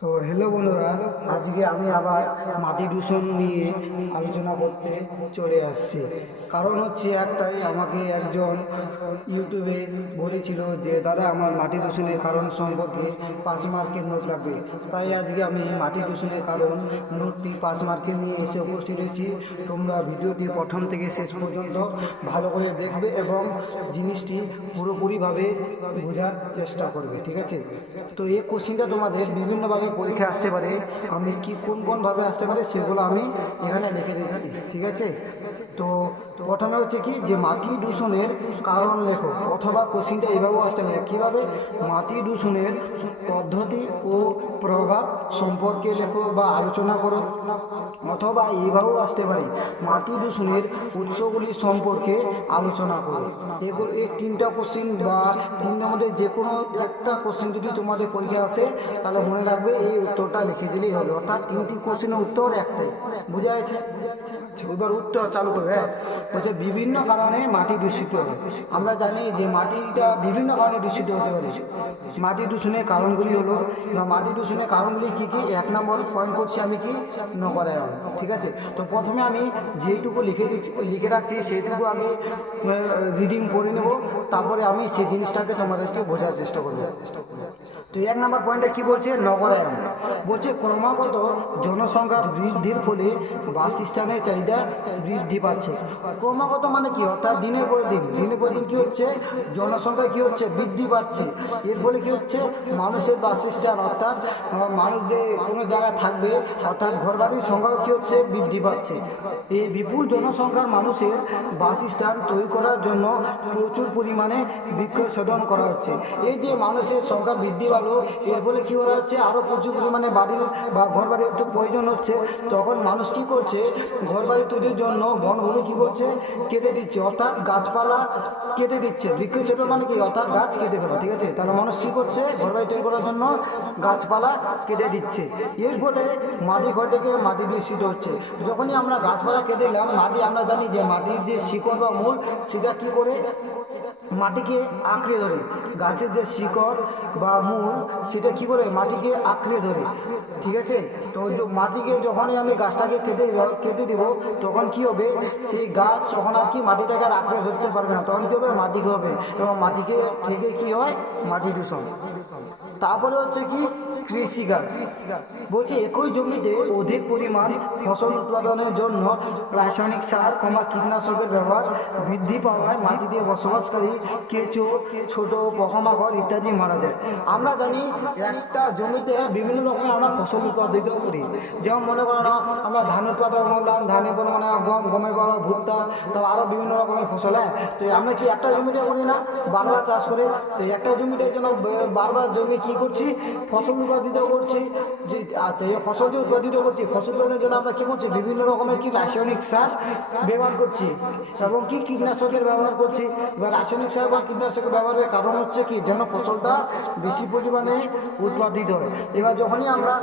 তো হ্যালো বন্ধুরা, আজকে আমি আবার মাটি দূষণ নিয়ে আলোচনা করতে চলে আসছি। কারণ হচ্ছে একটাই, আমাকে একজন ইউটিউবে বলেছিল যে, দাদা, আমার মাটি দূষণের কারণ সম্পর্কে পাঁচ মার্কের নোট লাগবে। তাই আজকে আমি মাটি দূষণের কারণ নোটটি পাঁচ মার্কের নিয়ে এসে উপস্থিত হয়েছি। তোমরা ভিডিওটি প্রথম থেকে শেষ পর্যন্ত ভালো করে দেখবে এবং জিনিসটি পুরোপুরিভাবে বোঝার চেষ্টা করবে, ঠিক আছে? তো এই কোশ্চিনটা তোমাদের বিভিন্নভাবে পরীক্ষা আসতে পারে, আমি কি কোন কোনভাবে আসতে পারে সেগুলো আমি এখানে লিখে দিচ্ছি ঠিক আছে? তো প্রথমে হচ্ছে কি, যে মাটি দূষণের কারণ লেখো, অথবা কোশ্চিনটা এইভাবেও আসতে পারে। কীভাবে মাটি দূষণের পদ্ধতি ও প্রভাব সম্পর্কে লেখো বা আলোচনা করো, অথবা এইভাবেও আসতে পারে। মাটি দূষণের উৎসগুলি সম্পর্কে আলোচনা করো। এগুলো এই তিনটা কোশ্চিন বা তিনটার মধ্যে যে কোনো একটা কোশ্চিন যদি তোমাদের পরীক্ষা আসে, তাহলে মনে রাখবে এই উত্তরটা লিখে দিলেই হবে। অর্থাৎ তিনটি কোশ্চেনের উত্তর একটাই। বোঝা যাচ্ছে এবার উত্তর চালু করবে। বলছে বিভিন্ন কারণে মাটি দূষিত হয়। আমরা জানি যে মাটিটা বিভিন্ন কারণে দূষিত হতে পারে। মাটি দূষণের কারণগুলি হলো, বা মাটি দূষণের কারণগুলি কী কী? এক নম্বর পয়েন্ট করছি আমি কি? নগরায়ন ঠিক আছে? তো প্রথমে আমি যেইটুকু লিখে লিখে রাখছি, সেইটুকু আগে রিডিং করে নেব। তারপরে আমি সেই জিনিসটাকে তোমাদেরকে বোঝার চেষ্টা করব। তো এক নম্বর পয়েন্টে কি বলছে? নগরায়ন বলছে, ক্রমাগত জনসংখ্যা বৃদ্ধির ফলে বাস স্ট্যান্ডের চাহিদা বৃদ্ধি পাচ্ছে। ক্রমাগত মানে কি? অর্থাৎ দিনের পর দিন, দিনের পর দিন কি হচ্ছে? জনসংখ্যা কি হচ্ছে? বৃদ্ধি পাচ্ছে। এর ফলে কি হচ্ছে? মানুষের বাস স্ট্যান্ড, অর্থাৎ মানুষ যে কোনো জায়গায় থাকবে, অর্থাৎ ঘরবাড়ির সংখ্যাও কি হচ্ছে? বৃদ্ধি পাচ্ছে। এই বিপুল জনসংখ্যার মানুষের বাস স্ট্যান্ড তৈরি করার জন্য প্রচুর পরিমাণে বৃক্ষ শোধন করা হচ্ছে। এই যে মানুষের সংখ্যা বৃদ্ধি পালো, এর ফলে কী করা হচ্ছে? আরও প্রচুর পরিমাণে বাড়ির বা ঘর বাড়ির একটু প্রয়োজন হচ্ছে, তখন মানুষ কি করছে? ঘর বাড়ি তৈরির জন্য বনভূমি কী করছে? কেটে দিচ্ছে। অর্থাৎ গাছপালা কেটে দিচ্ছে। বৃক্ষছোটন মানে কি? অর্থাৎ গাছ কেটে ফেলা, ঠিক আছে? তাহলে মানুষ কী করছে? ঘর বাড়ি তৈরি করার জন্য গাছপালা কেটে দিচ্ছে। এর ফলে মাটি ঘর থেকে মাটি দূষিত হচ্ছে। যখনই আমরা গাছপালা কেটে দিলাম, মাটি আমরা জানি যে মাটির যে শিকড় বা মূল, সেটা কী করে? মাটিকে আঁকড়ে ধরে। গাছের যে শিকড় বা মূল, সেটা কি করে? মাটিকে আঁকড়ে ধরে ঠিক আছে? তো মাটিকে যখনই আমি গাছটাকে কেটে কেটে দিব, তখন কি হবে? সেই গাছ তখন আর কি মাটিটাকে আর আঁকড়ে ধরতে পারবে না। তখন কি হবে? মাটি হবে। এবং মাটিকে থেকে কি হয়? মাটি দূষণ। তারপরে হচ্ছে কি? কৃষিকাজ বলছি, একই জমিতে অধিক পরিমাণ ফসল উৎপাদনের জন্য রাসায়নিক সার কমা কীটনাশকের ব্যবহার বৃদ্ধি পাওয়ায় মাটিতে বসবাসকারী কেঁচো, ছোট পোকামাকড় ইত্যাদি মারা যায়। আমরা জানি, একটা জমিতে বিভিন্ন রকমের আমরা ফসল উৎপাদিত করি যেমন মনে করো না, আমরা ধান উৎপাদন করলাম ধানের পর মানে গম গমের পর ভুট্টা তারপর আরও বিভিন্ন রকমের ফসল হ্যাঁ? তো আমরা কি একটা জমিতে করি না? বারবার চাষ করে। তো একটা জমিতে যেন বারবার জমি কি করছি? ফসল উৎপাদিত করছি, যে আচ্ছা এই ফসল যে উৎপাদিত করছি, ফসল উৎপাদনের জন্য আমরা কি করছি? বিভিন্ন রকমের কি রাসায়নিক সার ব্যবহার করছি। এবং কি কীটনাশকের ব্যবহার করছি? এবার রাসায়নিক সার বা কীটনাশকের ব্যবহারের কারণ হচ্ছে কি? যেন ফসলটা বেশি পরিমাণে উৎপাদিত হয়। এবার যখনই আমরা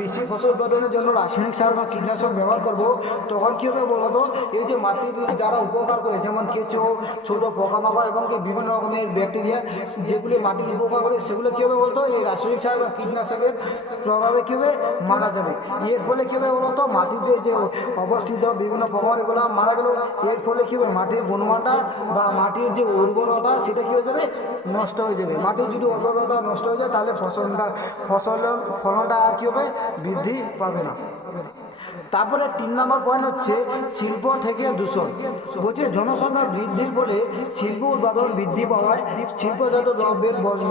বেশি ফসল উৎপাদনের জন্য রাসায়নিক সার বা কীটনাশক ব্যবহার করব, তখন কী হবে বলতো? এই যে মাটির যারা উপকার করে, যেমন কেঁচো ছোটো পোকামাকড় এবং বিভিন্ন রকমের ব্যাকটেরিয়া, যেগুলি মাটির উপকার করে, সেগুলো কী হবে বলতো? এই রাসায়নিক সার বা কীটনাশকের প্রভাবে কী হবে? মারা যাবে। এর ফলে কী হবে বলতো? মাটিতে যে অবস্থিত বিভিন্ন পোকার এগুলো মারা গেল, এর ফলে কী হবে? মাটির গুণমানটা বা মাটির যে উর্বরতা, সেটা কী হয়ে যাবে? নষ্ট হয়ে যাবে। মাটির যদি উর্বরতা নষ্ট হয়ে যায়, তাহলে ফসলটা ফসল ফলনটা আর কি হবে? বৃদ্ধি পাবে না। তারপরে তিন নম্বর পয়েন্ট হচ্ছে শিল্প থেকে দূষণ। বলছে জনসংখ্যা বৃদ্ধির ফলে শিল্প উৎপাদন বৃদ্ধি পাওয়ায় শিল্পজাত দ্রব্যের বজ্র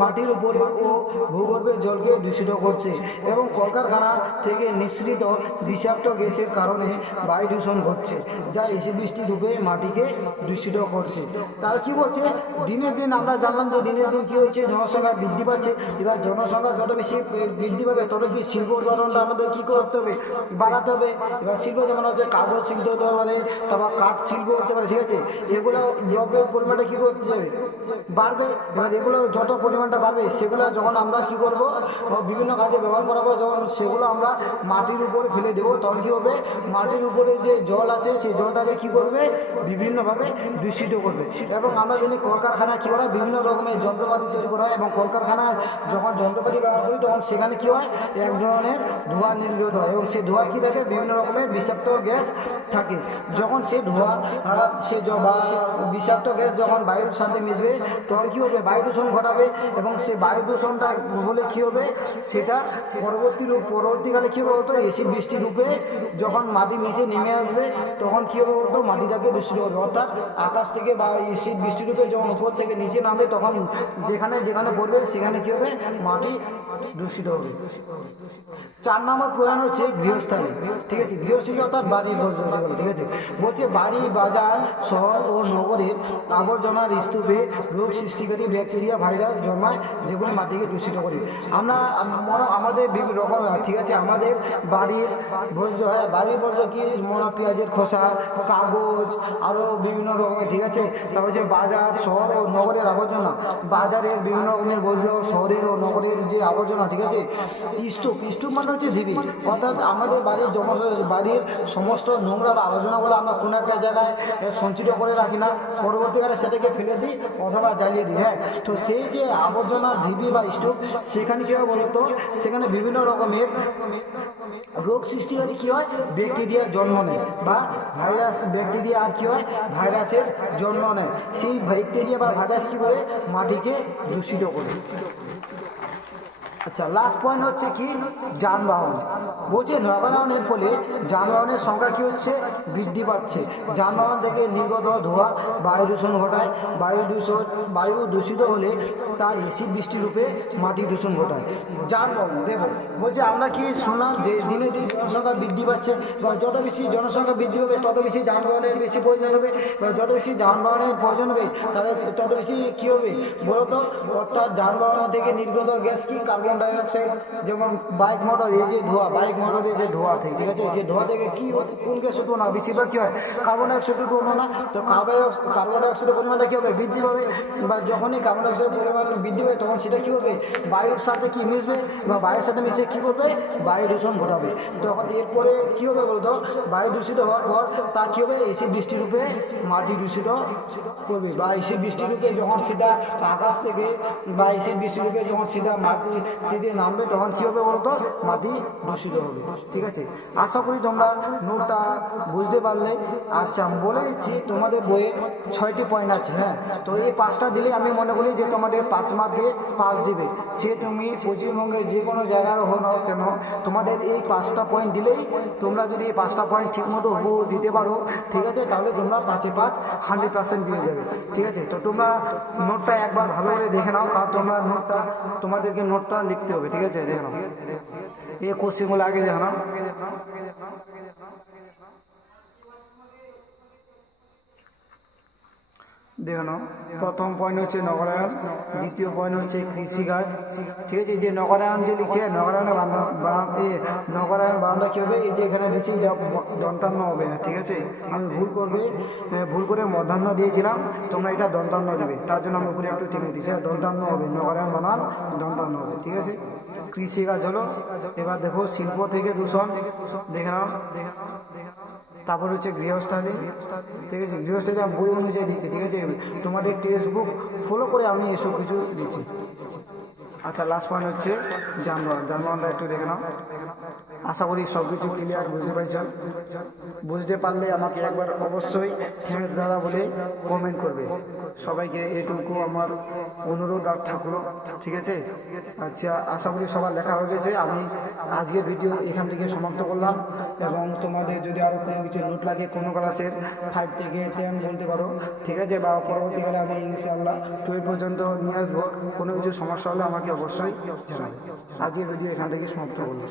মাটির উপরে ও ভূগর্ভের জলকে দূষিত করছে এবং কলকারখানা থেকে নিঃসৃত বিষাক্ত গ্যাসের কারণে বায়ু দূষণ ঘটছে, যা এসে বৃষ্টি ঢুকে মাটিকে দূষিত করছে। তার কি বলছে? দিনের দিন আমরা জানলাম যে দিনের দিন কি হচ্ছে? জনসংখ্যা বৃদ্ধি পাচ্ছে। এবার জনসংখ্যা যত বেশি বৃদ্ধি পাবে, তত কি শিল্প উৎপাদনটা আমাদের কি করতে হবে? বাড়াতে হবে। এবার শিল্প যেমন হচ্ছে কাগজ শিল্প হতে পারে, তারপর কাঠ শিল্প হতে পারে, ঠিক আছে? এগুলো দ্রব্যের পরিমাণটা কী করতে যাবে বাড়বে। এবার এগুলো যত পরিমাণটা বাড়বে, সেগুলো যখন আমরা কি করব বিভিন্ন কাজে ব্যবহার করাবো, যখন সেগুলো আমরা মাটির উপরে ফেলে দেবো, তখন কী হবে? মাটির উপরে যে জল আছে, সেই জলটাকে কি করবে? বিভিন্নভাবে দূষিত করবে। এবং আমরা জানি কলকারখানায় কী করা বিভিন্ন রকমের যন্ত্রপাতি তৈরি করা হয়। এবং কলকারখানায় যখন যন্ত্রপাতি ব্যবহার করি, তখন সেখানে কী হয়? এক ধরনের ধোঁয়া নির্গত হয়। এবং সেই ধোঁয়া কী থাকে বিভিন্ন রকমের বিষাক্ত গ্যাস থাকে। যখন সে ধোঁয়া সে বা বিষাক্ত গ্যাস যখন বায়ুর সাথে মিশবে, তখন কী হবে? বায়ু দূষণ ঘটাবে এবং সে বায়ু দূষণটা হলে কী হবে? সেটা পরবর্তী রূপ, পরবর্তীকালে কী হবে বলতো? এসি বৃষ্টি রূপে যখন মাটি নিচে নেমে আসবে, তখন কী হবে বলতো? মাটিটাকে দূষিত হবে। অর্থাৎ আকাশ থেকে বা এসি বৃষ্টি রূপে যখন উপর থেকে নিচে নামবে, তখন যেখানে যেখানে পড়বে, সেখানে কী হবে? মাটি দূষিত হবে। চার নম্বর প্রধান হচ্ছে গৃহস্থালী। ঠিক আছে? গৃহস্থলী অর্থাৎ বাড়ির যেগুলো, ঠিক আছে? বলছে বাড়ি বাজার শহর ও নগরের আবর্জনার স্তূপে রোগ সৃষ্টিকারী ব্যাকটেরিয়া ভাইরাস জন্মায় যেগুলো মাটিকে দূষিত করে। আমরা আমাদের বিভিন্ন রকম ঠিক আছে? আমাদের বাড়ির বর্জ্য হ্যাঁ বাড়ির বর্জ্য কি? মনে পেঁয়াজের খোসা কাগজ আরও বিভিন্ন রকমের ঠিক আছে? তারপর হচ্ছে বাজার শহর ও নগরের আবর্জনা। বাজারের বিভিন্ন রকমের বর্জ্য শহরের ও নগরের যে আবর্জনা ঠিক আছে? স্তূপ স্তূপ মানে হচ্ছে ঢিবি। অর্থাৎ আমাদের বাড়ির জম বাড়ির সমস্ত নোংরা বা আবর্জনাগুলো আমরা কোনো একটা জায়গায় সঞ্চিত করে রাখি না। পরবর্তীকালে সেটাকে ফেলে দিই অথবা জ্বালিয়ে দিই। হ্যাঁ তো সেই যে আবর্জনা, ঢিবি বা স্তূপ সেখানে কী হয় বলতো? সেখানে বিভিন্ন রকমের রোগ সৃষ্টি হলে কী হয়? ব্যাকটেরিয়ার জন্ম নেয় বা ভাইরাস, ব্যাকটেরিয়া আর কী হয়? ভাইরাসের জন্ম নেয়। সেই ব্যাকটেরিয়া বা ভাইরাস কী করে? মাটিকে দূষিত করে। আচ্ছা লাস্ট পয়েন্ট হচ্ছে কি? যানবাহন। বলছে নগরায়নের ফলে যানবাহনের সংখ্যা কি হচ্ছে? বৃদ্ধি পাচ্ছে। যানবাহন থেকে নির্গত ধোঁয়া, বায়ু দূষণ ঘটায়। বায়ু দূষণ, বায়ু দূষিত হলে তা এসি বৃষ্টি রূপে মাটি দূষণ ঘটায়। যানবাহন দেখো বলছে আমরা কি শুনলাম যে দিনে দিন জনসংখ্যা বৃদ্ধি পাচ্ছে বা যত বেশি জনসংখ্যা বৃদ্ধি হবে তত বেশি যানবাহনের বেশি প্রয়োজন হবে যত বেশি যানবাহনের প্রয়োজন হবে, তাহলে তত বেশি কী হবে? বলতো, অর্থাৎ যানবাহন থেকে নির্গত গ্যাস কি কার্বন ডাইঅক্সাইড যেমন বাইক মোটর এই যে ধোঁয়া বাইক মোটরের যে ধোঁয়া থেকে, ঠিক আছে? সেই ধোঁয়া থেকে কী? কোন গ্যাস উঠবো না বেশিরভাগ কী হয়? কার্বন ডাইঅক্সাইড উঠবো না তো কার্বন কার্বন ডাইঅক্সাইডের পরিমাণটা কী হবে? বৃদ্ধি পাবে। বা যখনই কার্বন ডাইঅক্সাইডের পরিমাণ বৃদ্ধি পাবে, তখন সেটা কী হবে? বায়ুর সাথে কি মিশবে? বা বায়ুর সাথে মিশে কী করবে? বায়ু দূষণ ঘটাবে। তখন এরপরে কী হবে বলতো? বায়ু দূষিত হওয়ার পর তা কী হবে? এসিড বৃষ্টি রূপে মাটি দূষিত করবে। বা এসিড বৃষ্টি রূপে যখন সেটা আকাশ থেকে বা এসিড বৃষ্টি রূপে যখন সেটা মাটি থেকে নামবে, তখন কী হবে বলতো? মাটি দূষিত হবে, ঠিক আছে? আশা করি তোমরা নোটটা বুঝতে পারলে। আচ্ছা বলে দিচ্ছি, তোমাদের বইয়ে ছয়টি পয়েন্ট আছে হ্যাঁ? তো এই পাঁচটা দিলে আমি মনে করি যে তোমাদের পাঁচ মার্ক দিয়ে পাস দিবে। সে তুমি পশ্চিমবঙ্গে যে কোনো জায়গার হো না কেন, তোমাদের এই পাঁচটা পয়েন্ট দিলেই তোমরা যদি এই পাঁচটা পয়েন্ট ঠিকমতো হু দিতে পারো, ঠিক আছে? তাহলে তোমরা পাঁচে পাঁচ হান্ড্রেড পার্সেন্ট দিয়ে যাবে, ঠিক আছে? তো তোমরা নোটটা একবার ভালো করে দেখে নাও, কারণ তোমরা নোটটা, তোমাদেরকে নোটটা লিখতে হবে ঠিক আছে? দেখো এই কোশ্চেনগুলো আগে দেখে নাও দেখে নাও, প্রথম পয়েন্ট হচ্ছে নগরায়ন দ্বিতীয় পয়েন্ট হচ্ছে কৃষিকাজ। ঠিক আছে যে নগরায়ন যে লিখছে এ নগরায়ন বানানটা কী হবে? এই যে এখানে দিচ্ছি দন্তান্ন হবে, ঠিক আছে? আমি ভুল করবে ভুল করে মধ্যাহ্ন দিয়েছিলাম, তোমরা এটা দন্তান্ন দেবে। তার জন্য আমি উপরে একটু টেনে দিচ্ছি। দন্তান্ন হবে, নগরায়ণ বানান, দন্তান্ন হবে, ঠিক আছে? কৃষিকাজ হলো, এবার দেখো শিল্প থেকে দূষণ, দেখে নাও দেখে নাও দেখে নাও। তারপর হচ্ছে গৃহস্থালি ঠিক আছে? গৃহস্থালি আমি বই অনুযায়ী দিচ্ছি, ঠিক আছে? তোমাদের টেক্সট বুক ফলো করে আমি এসব কিছু দিচ্ছি। আচ্ছা লাস্ট পয়েন্ট হচ্ছে যানবাহন। যানবাহনটা একটু দেখে নাও। আশা করি সব কিছু ক্লিয়ার বুঝতে পারছ? বুঝতে পারলে আমাকে একবার অবশ্যই দাদা বলে কমেন্ট করবে। সবাইকে এটুকু আমার অনুরোধ আর ঠাকুর, ঠিক আছে? আচ্ছা আশা করি সবার লেখা হয়ে গেছে। আমি আজকের ভিডিও এখান থেকে সমাপ্ত করলাম। এবং তোমাদের যদি আরও কোনো কিছু নোট লাগে, কোনো ক্লাসের ফাইভ থেকে টেন বলতে পারো, ঠিক আছে? বা পরবর্তীকালে আমি ইনশাআল্লাহ টুয়েলভ পর্যন্ত নিয়ে আসব। কোনো কিছু সমস্যা হলে আমাকে অবশ্যই জানাবে। আজকের ভিডিও এখান থেকে সমাপ্ত করলাম।